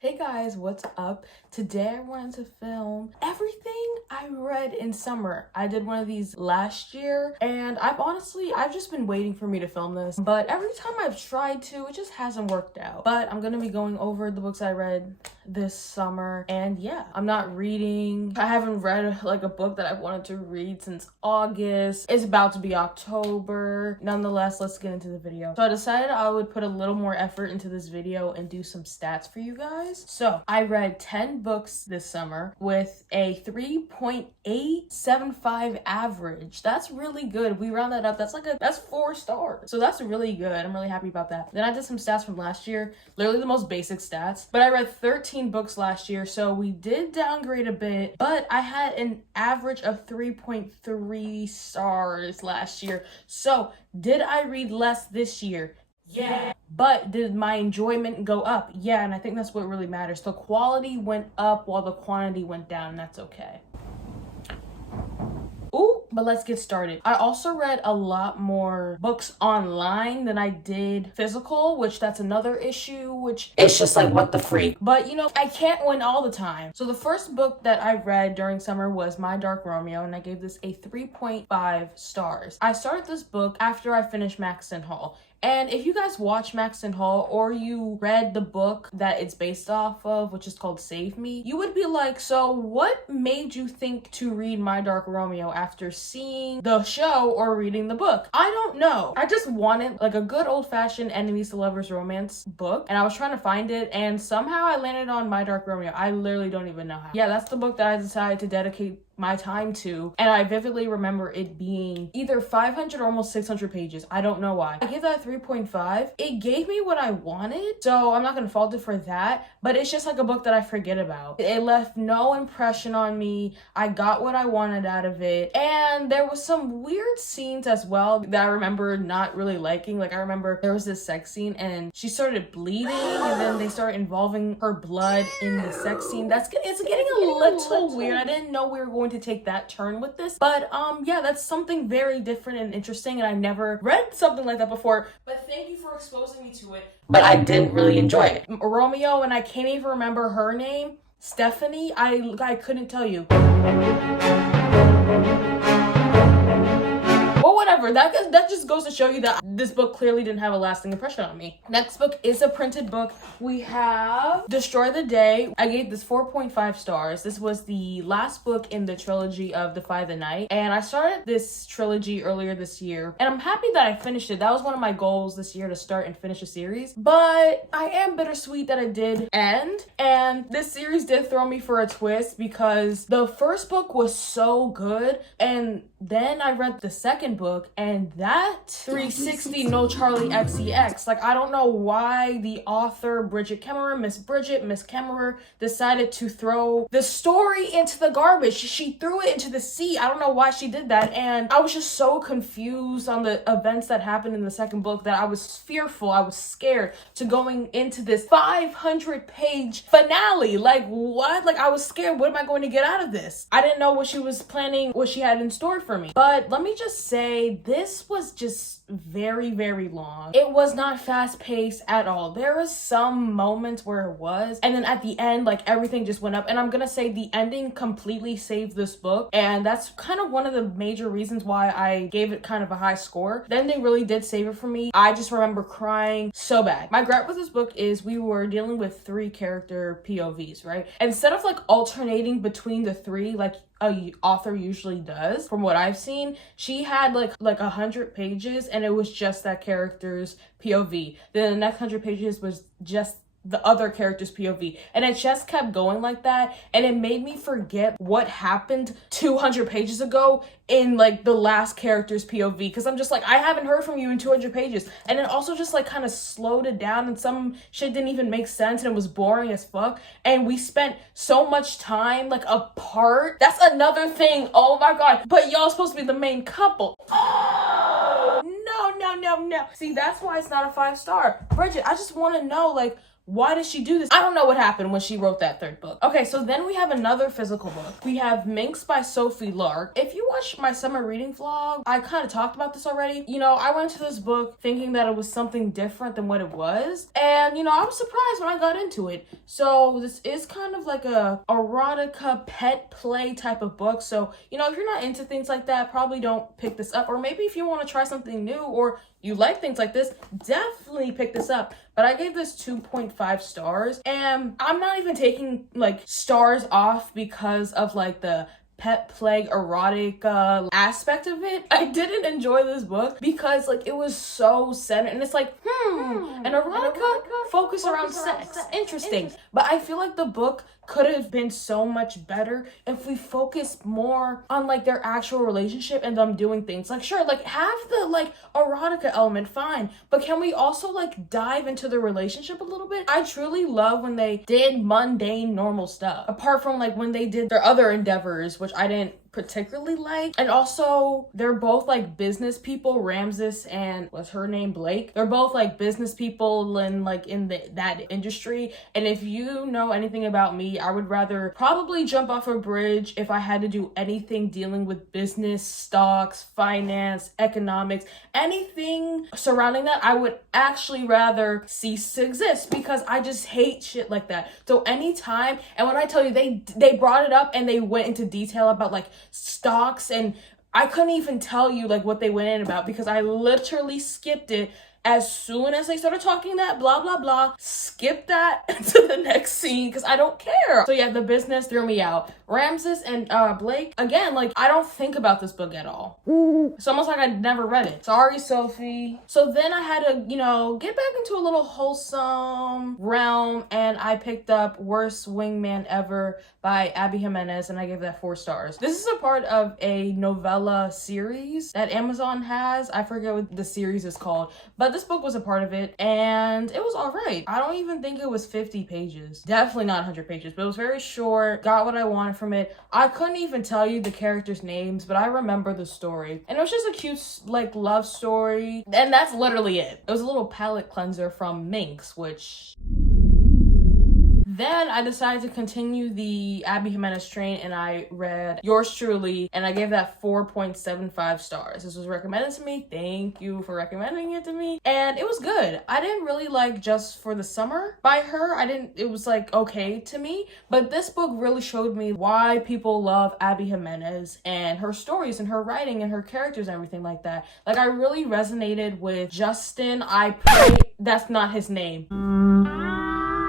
Hey guys, what's up? Today I wanted to film everything I read in summer. I did one of these last year and I've just been waiting for me to film this, but every time I've tried to, it just hasn't worked out. But I'm gonna be going over the books I read this summer, and yeah, I'm not reading. I haven't read like a book that I've wanted to read since August. It's about to be October. Nonetheless, let's get into the video. So I decided I would put a little more effort into this video and do some stats for you guys. So I read 10 books this summer with a 3.875 average. That's really good. We round that up. That's 4 stars. So that's really good. I'm really happy about that. Then I did some stats from last year, literally the most basic stats. But I read 13 books last year, so we did downgrade a bit, but I had an average of 3.3 stars last year. So did I read less this year? Yeah. But did my enjoyment go up? Yeah, and I think that's what really matters. The quality went up while the quantity went down, and that's okay. Ooh, but let's get started. I also read a lot more books online than I did physical, which that's another issue, which it's just like, what the freak? But you know, I can't win all the time. So the first book that I read during summer was My Dark Romeo, and I gave this a 3.5 stars. I started this book after I finished Maxton Hall. And if you guys watch Maxton Hall or you read the book that it's based off of, which is called Save Me, you would be like, so what made you think to read My Dark Romeo after seeing the show or reading the book? I don't know. I just wanted like a good old-fashioned enemies to lovers romance book, and I was trying to find it, and somehow I landed on My Dark Romeo. I literally don't even know how. Yeah, that's the book that I decided to dedicate my time to, and I vividly remember it being either 500 or almost 600 pages. I don't know why. I gave that 3.5. It gave me what I wanted, so I'm not gonna fault it for that, but it's just like a book that I forget about. It left no impression on me. I got what I wanted out of it, and there was some weird scenes as well that I remember not really liking. Like, I remember there was this sex scene and she started bleeding, and then they started involving her blood in the sex scene. It's getting a little weird. I didn't know we were going to take that turn with this, but yeah, that's something very different and interesting, and I never read something like that before. But thank you for exposing me to it. But I didn't really enjoy it. Romeo, and I can't even remember her name, Stephanie. I couldn't tell you. Well, whatever. That just goes to show you that this book clearly didn't have a lasting impression on me. Next book is a printed book. We have Destroy the Day. I gave this 4.5 stars. This was the last book in the trilogy of Defy the Night, and I started this trilogy earlier this year, and I'm happy that I finished it. That was one of my goals this year, to start and finish a series, but I am bittersweet that it did end, and this series did throw me for a twist because the first book was so good, and then I read the second book, and that 360 No Charlie XCX. Like, I don't know why the author Miss Kemmerer decided to throw the story into the garbage. She threw it into the sea. I don't know why she did that, and I was just so confused on the events that happened in the second book that I was fearful. I was scared to going into this 500-page finale. Like, what? Like, I was scared. What am I going to get out of this? I didn't know what she was planning, what she had in store for me. But let me just say, this was just very, very long. It was not fast-paced at all. There was some moments where it was, and then at the end, like, everything just went up. And I'm gonna say the ending completely saved this book, and that's kind of one of the major reasons why I gave it kind of a high score. The ending really did save it for me. I just remember crying so bad. My gripe with this book is we were dealing with 3 character POVs, right? Instead of like alternating between the 3 like a author usually does, from what I've seen, she had like 100 pages and it was just that character's POV. Then the next 100 pages was just the other character's POV, and it just kept going like that, and it made me forget what happened 200 pages ago in like the last character's POV, because I'm just like, I haven't heard from you in 200 pages, and it also just like kind of slowed it down, and some shit didn't even make sense, and it was boring as fuck, and we spent so much time like apart. That's another thing. Oh my god, but y'all supposed to be the main couple. Oh no. See, that's why it's not a 5 star. Bridget, I just want to know, like, why did she do this? I don't know what happened when she wrote that third book. Okay, so then we have another physical book. We have Minx by Sophie Lark. If you watched my summer reading vlog, I kind of talked about this already. You know, I went to this book thinking that it was something different than what it was. And, you know, I was surprised when I got into it. So this is kind of like a erotica pet play type of book. So, you know, if you're not into things like that, probably don't pick this up. Or maybe if you want to try something new or you like things like this, definitely pick this up. But I gave this 2.5 stars. And I'm not even taking like stars off because of like the pet play erotic aspect of it. I didn't enjoy this book because like it was so centered, and it's like an erotica focused around sex. Interesting. But I feel like the book could have been so much better if we focused more on like their actual relationship and them doing things. Like sure, like have the like erotica element, fine, but can we also like dive into the relationship a little bit? I truly love when they did mundane normal stuff, apart from like when they did their other endeavors, which I didn't particularly like. And also they're both like business people. Ramses and what's her name, Blake, they're both like business people and like in that industry. And if you know anything about me, I would rather probably jump off a bridge if I had to do anything dealing with business, stocks, finance, economics, anything surrounding that. I would actually rather cease to exist because I just hate shit like that. So anytime, and when I tell you they brought it up and they went into detail about like stocks, and I couldn't even tell you like what they went in about because I literally skipped it. As soon as they started talking that blah blah blah, skip that to the next scene because I don't care. So yeah, the business threw me out. Ramses and Blake, again, like I don't think about this book at all. It's almost like I never read it. Sorry, Sophie. So then I had to, you know, get back into a little wholesome realm, and I picked up Worst Wingman Ever by Abby Jimenez, and I gave that 4 stars. This is a part of a novella series that Amazon has. I forget what the series is called, but this book was a part of it, and it was all right. I don't even think it was 50 pages. Definitely not 100 pages, but it was very short. Got what I wanted from it. I couldn't even tell you the characters' names, but I remember the story. And it was just a cute, like, love story, and that's literally it. It was a little palate cleanser from Minx, which... Then I decided to continue the Abby Jimenez train, and I read Yours Truly, and I gave that 4.75 stars. This was recommended to me. Thank you for recommending it to me. And it was good. I didn't really like Just for the Summer by her. It was like okay to me, but this book really showed me why people love Abby Jimenez and her stories and her writing and her characters and everything like that. Like I really resonated with Justin. I pray that's not his name.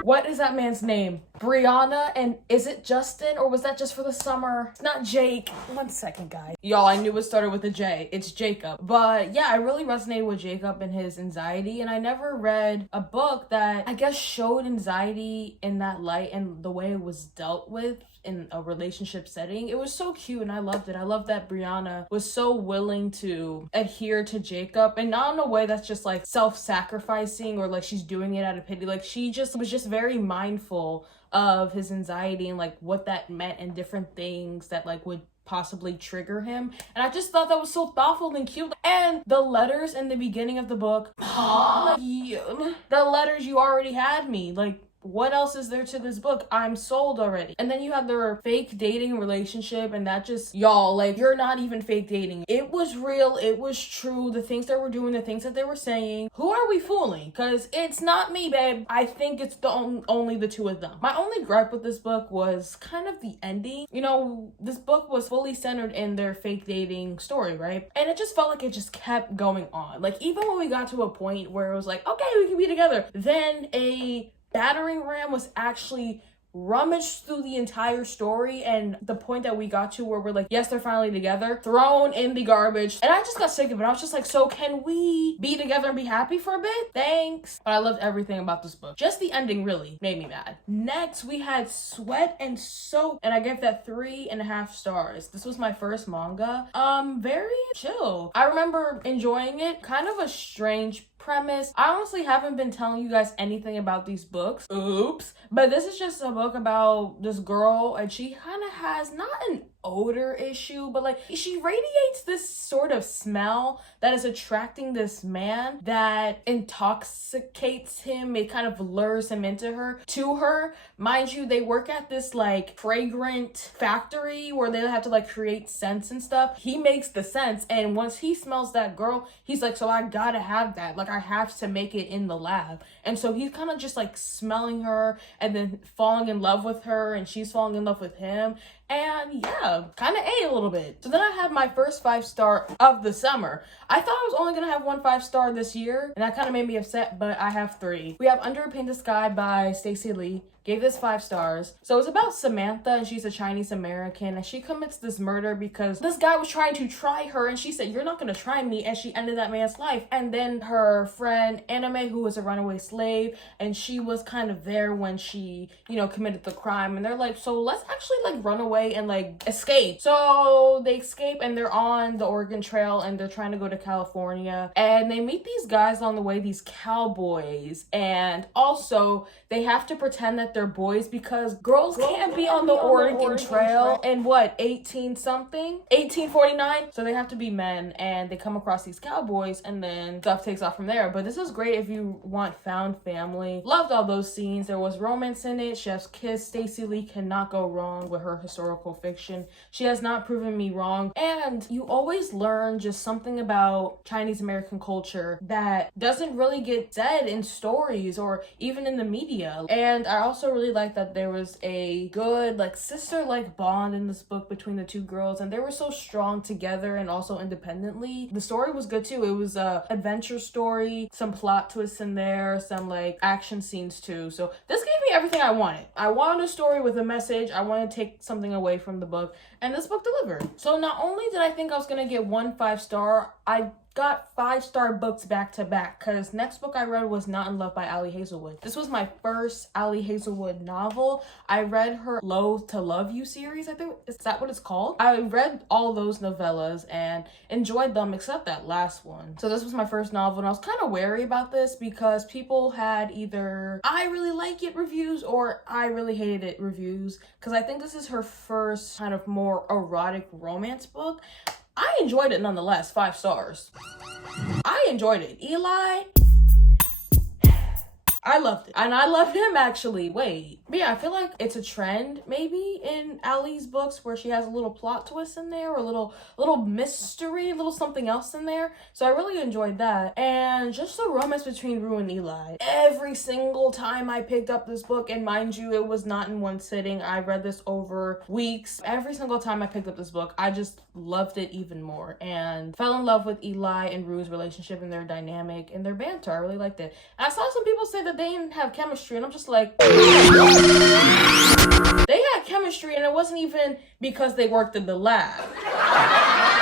What is that man's name? Brianna, and is it Justin or was that Just for the Summer? It's not Jake. 1 second, guys. Y'all, I knew it started with a J. It's Jacob. But yeah, I really resonated with Jacob and his anxiety, and I never read a book that I guess showed anxiety in that light and the way it was dealt with in a relationship setting. It was so cute and I loved it. I love that Brianna was so willing to adhere to Jacob, and not in a way that's just like self-sacrificing or like she's doing it out of pity. Like she just was just very mindful of his anxiety and like what that meant and different things that like would possibly trigger him. And I just thought that was so thoughtful and cute. And the letters in the beginning of the book, the letters, you already had me. Like, what else is there to this book? I'm sold already. And then you have their fake dating relationship, and that just, y'all, like, you're not even fake dating. It was real. It was true. The things they were doing, the things that they were saying. Who are we fooling? Because it's not me, babe. I think it's only the two of them. My only gripe with this book was kind of the ending. You know, this book was fully centered in their fake dating story, right? And it just felt like it just kept going on. Like, even when we got to a point where it was like, okay, we can be together, then a battering ram was actually rummaged through the entire story, and the point that we got to where we're like, yes, they're finally together, thrown in the garbage. And I just got sick of it. I was just like, so can we be together and be happy for a bit? Thanks. But I loved everything about this book. Just the ending really made me mad. Next, we had Sweat and Soap, and I gave that 3.5 stars. This was my first manga. Very chill. I remember enjoying it. Kind of a strange premise. I honestly haven't been telling you guys anything about these books. Oops. But this is just a book about this girl, and she kind of has not an odor issue, but like she radiates this sort of smell that is attracting this man that intoxicates him. It kind of lures him into her, to her. Mind you, they work at this like fragrant factory where they have to like create scents and stuff. He makes the scents, and once he smells that girl, he's like, so I gotta have that. Like I have to make it in the lab. And so he's kind of just like smelling her and then falling in love with her, and she's falling in love with him. And yeah, kind of a little bit. So then I have my first 5-star of the summer. I thought I was only gonna have 1 5-star this year, and that kind of made me upset, but I have 3. We have Under a Painted Sky by Stacey Lee. Gave this 5 stars. So it's about Samantha, and she's a Chinese American, and she commits this murder because this guy was trying to try her, and she said, you're not gonna try me, and she ended that man's life. And then her friend Anime, who was a runaway slave, and she was kind of there when she, you know, committed the crime, and they're like, so let's actually like run away and like escape. So they escape, and they're on the Oregon Trail, and they're trying to go to California, and they meet these guys on the way, these cowboys, and also they have to pretend that they're boys because girls can't be on the Oregon Trail in what, 1849? So they have to be men, and they come across these cowboys, and then stuff takes off from there. But this is great if you want found family. Loved all those scenes. There was romance in it. Chef's kiss. Stacey Lee cannot go wrong with her historical fiction. She has not proven me wrong. And you always learn just something about Chinese American culture that doesn't really get said in stories or even in the media. And I also really like that there was a good like sister-like bond in this book between the 2 girls, and they were so strong together and also independently. The story was good too. It was a adventure story, some plot twists in there, some like action scenes too. So this gave me everything I wanted. I wanted a story with a message. I wanted to take something away from the book, and this book delivered. So not only did I think I was gonna get 1 5-star, I got 5-star books back to back, because next book I read was Not in Love by Ali Hazelwood. This was my first Ali Hazelwood novel. I read her Loathe to Love You series, I think. Is that what it's called? I read all those novellas and enjoyed them except that last one. So this was my first novel, and I was kind of wary about this because people had either I really like it reviews or I really hated it reviews, because I think this is her first kind of more erotic romance book. I enjoyed it nonetheless, 5 stars. I enjoyed it. Eli, I loved it. And I love him actually. Wait. But yeah, I feel like it's a trend maybe in Ali's books where she has a little plot twist in there, or a little mystery, a little something else in there. So I really enjoyed that. And just the romance between Rue and Eli. Every single time I picked up this book, and mind you, it was not in one sitting. I read this over weeks. Every single time I picked up this book, I just loved it even more and fell in love with Eli and Rue's relationship and their dynamic and their banter. I really liked it. And I saw some people say that they didn't have chemistry, and I'm just like, they had chemistry, and it wasn't even because they worked in the lab.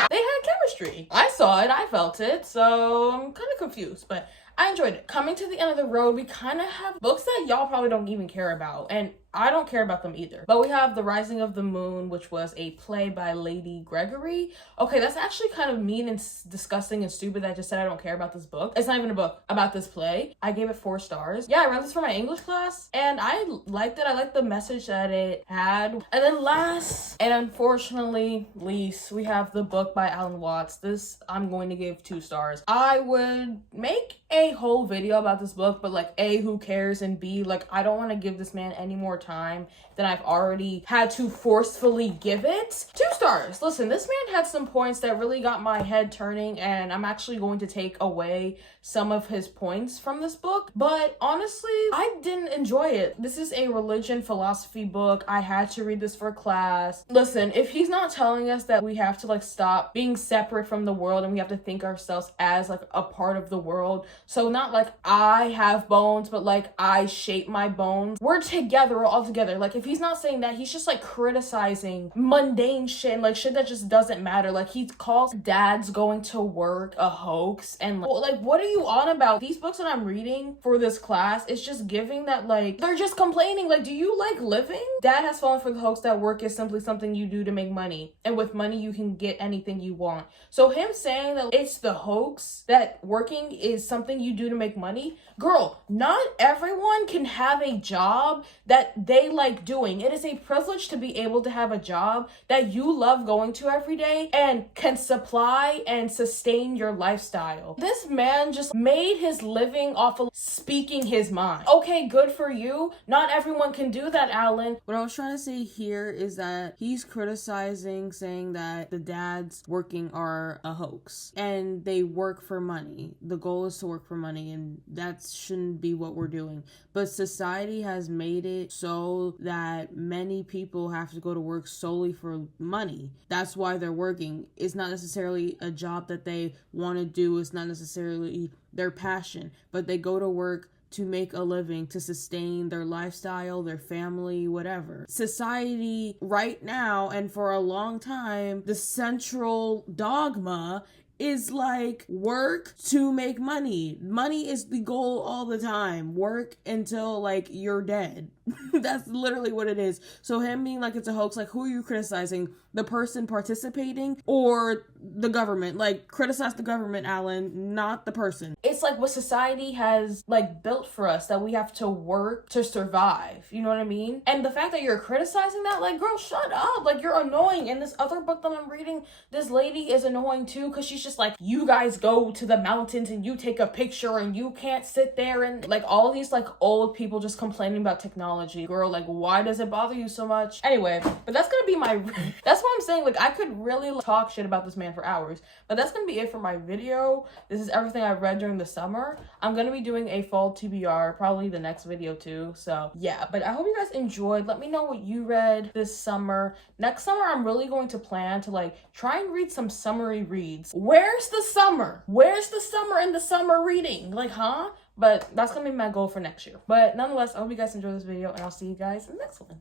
They had chemistry. I saw it, I felt it, so I'm kind of confused, but I enjoyed it. Coming to the end of the road, we kind of have books that y'all probably don't even care about, and I don't care about them either. But we have The Rising of the Moon, which was a play by Lady Gregory. Okay, that's actually kind of mean and disgusting and stupid that I just said I don't care about this book. It's not even a book about this play. I gave it 4 stars. Yeah, I read this for my English class, and I liked it. I liked the message that it had. And then last, and unfortunately least, we have the book by Alan Watts. This I'm going to give 2 stars. I would make a whole video about this book, but like A, who cares, and B, like I don't want to give this man any more time than I've already had to forcefully give it. 2 stars. Listen, this man had some points that really got my head turning, and I'm actually going to take away some of his points from this book, but honestly, I didn't enjoy it. This is a religion philosophy book. I had to read this for class. Listen, if he's not telling us that we have to like stop being separate from the world and we have to think ourselves as like a part of the world, so not like I have bones, but like I shape my bones, we're together, we're all together. Like if he's not saying that, he's just like criticizing mundane shit and like shit that just doesn't matter. Like he calls dads going to work a hoax, and like what are you on about? These books that I'm reading for this class, it's just giving that like they're just complaining. Like, do you like living? Dad has fallen for the hoax that work is simply something you do to make money, and with money you can get anything you want. So him saying that it's the hoax that working is something you do to make money, girl, not everyone can have a job that they like doing. It is a privilege to be able to have a job that you love going to every day and can supply and sustain your lifestyle. This man just made his living off of speaking his mind. Okay, good for you. Not everyone can do that, Alan. What I was trying to say here is that he's criticizing, saying that the dads working are a hoax and they work for money. The goal is to work for money, and that shouldn't be what we're doing. But society has made it so that many people have to go to work solely for money. That's why they're working. It's not necessarily a job that they want to do. It's not necessarily their passion, but they go to work to make a living, to sustain their lifestyle, their family, whatever. Society right now and for a long time, the central dogma is like work to make money. Money is the goal all the time. Work until like you're dead. That's literally what it is. So him being like it's a hoax, like who are you criticizing? The person participating or the government? Like criticize the government, Alan, not the person. It's like what society has like built for us, that we have to work to survive. You know what I mean? And the fact that you're criticizing that, like girl, shut up. Like you're annoying. And this other book that I'm reading, this lady is annoying too, because she's just like, you guys go to the mountains and you take a picture and you can't sit there, and like all these like old people just complaining about technology. Girl, like why does it bother you so much? Anyway, but that's gonna be my that's what I'm saying. Like I could really talk shit about this man for hours, but that's gonna be it for my video. This is everything I've read during the summer. I'm gonna be doing a fall TBR, probably the next video too. So yeah, but I hope you guys enjoyed. Let me know what you read this summer. Next summer, I'm really going to plan to like try and read some summery reads. Where's the summer? Where's the summer in the summer reading? Like, huh? But that's gonna be my goal for next year. But nonetheless, I hope you guys enjoyed this video, and I'll see you guys in the next one.